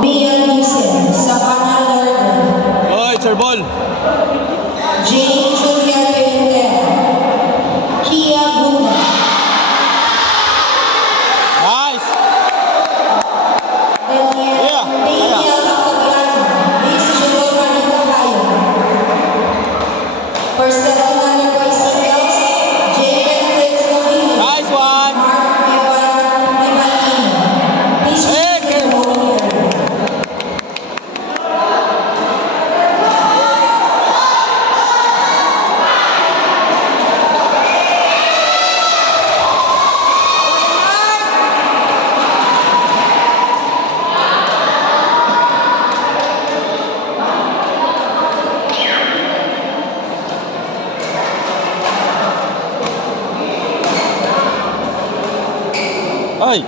Mia Giselle, Savannah Lorden. Oy, sir ball. Jane Julia Pimentel. Kia Bunda. Nice. Daniel Octaviano. Miss Giovanna Caballo. For second number by singles, Jacob Fritz Molina. Nice one. Mark Evalino. Please Hey, choose the bowling area. Oy.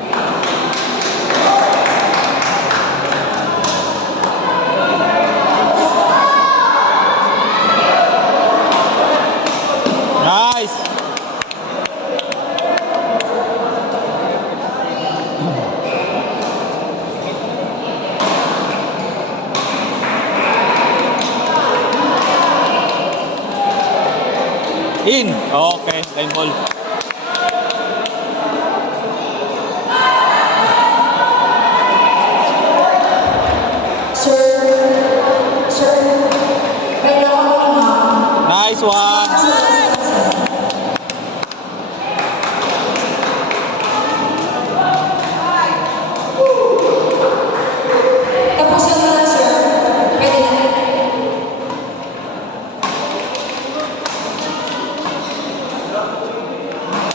Nice. In. Okay, line ball. Sir, may nakawin na. Nice one. Tapos na, sir. Pwede na.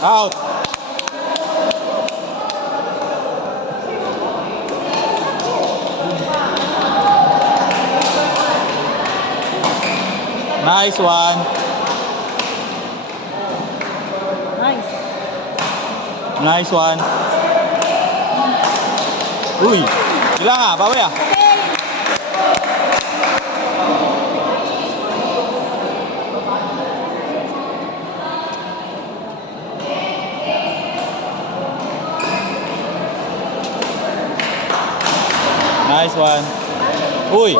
Out. Nice one. Nice. Nice one. Uy. Bilang ah, bawi ah. Nice one. Uy.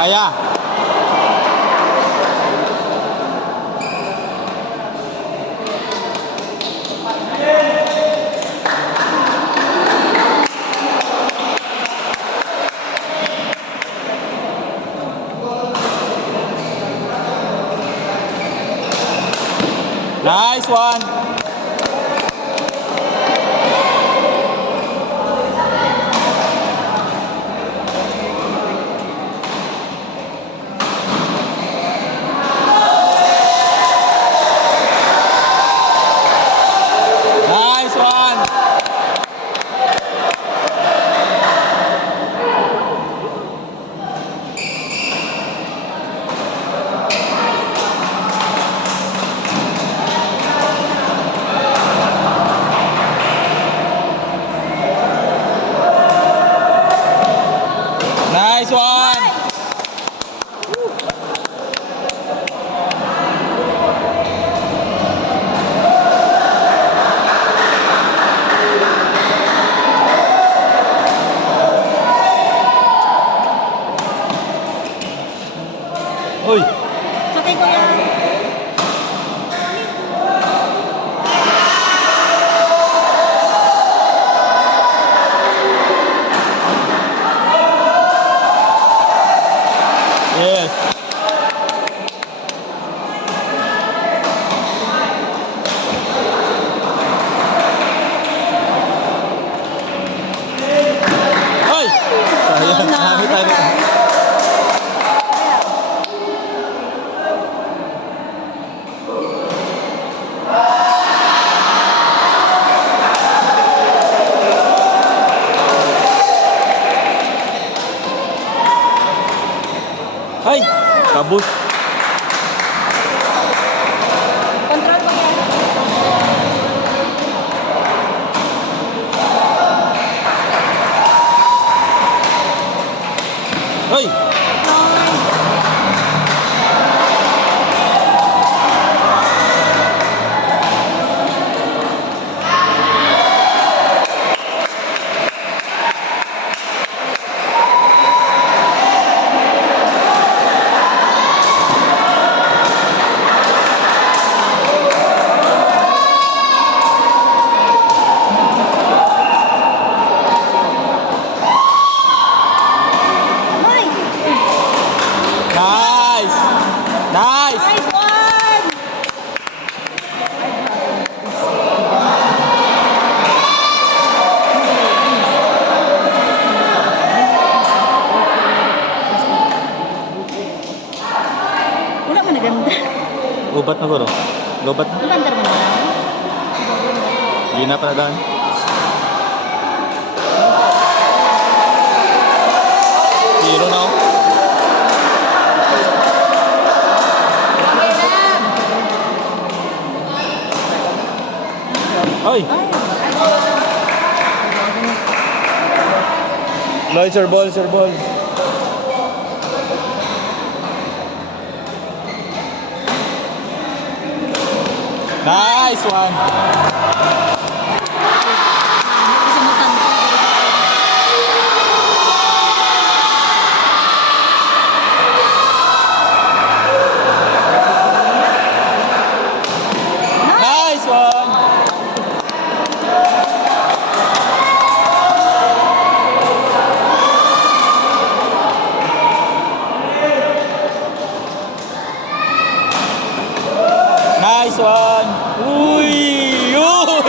Kaya. Nice one. Nice one. Nice one. Uy. Sakay ko yan. Yes. Ay! Sayang, sabi tayo. Ay! Kabus. Control ko yan. Ay! Lobat na guro. Lobat na. Ang bandar mo na. Hindi na pa nadaan. Zero na ako. Ay! Lloyd, sir ball, sir ball. Nice one! Kasi matanda. Nice one! Nice one! Uy! Uy!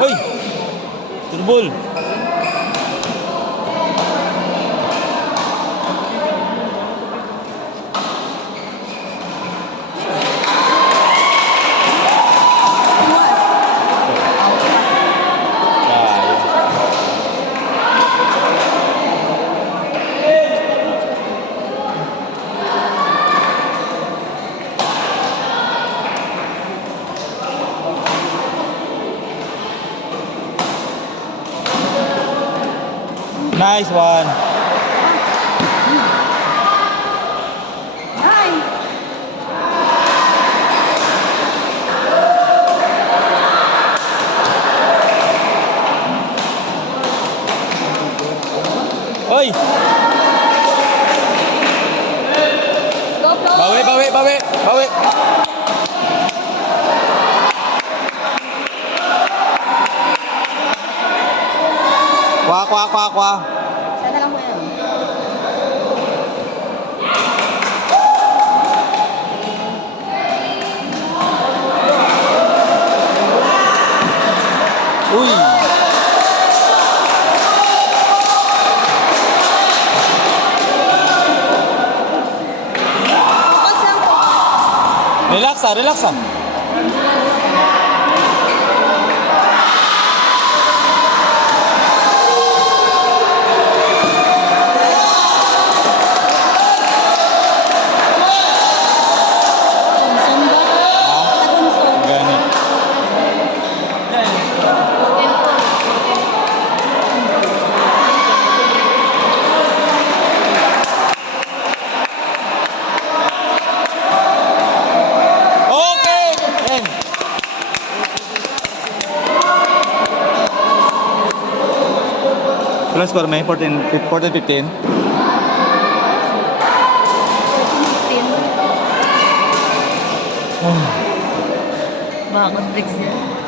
Uy! Turbol! Nice one! Nice. Uy! Go, go. Bawi, bawi, bawi! Bawi! Kwa, kwa, kwa, kwa! Sana lang mo yan. Uy! Focus lang po. Relax ah, relax ah. Gunson ba? Sa Gunson. Ganit. Okay! End. Ilang score may? 14, 15? Bakit bricks yan?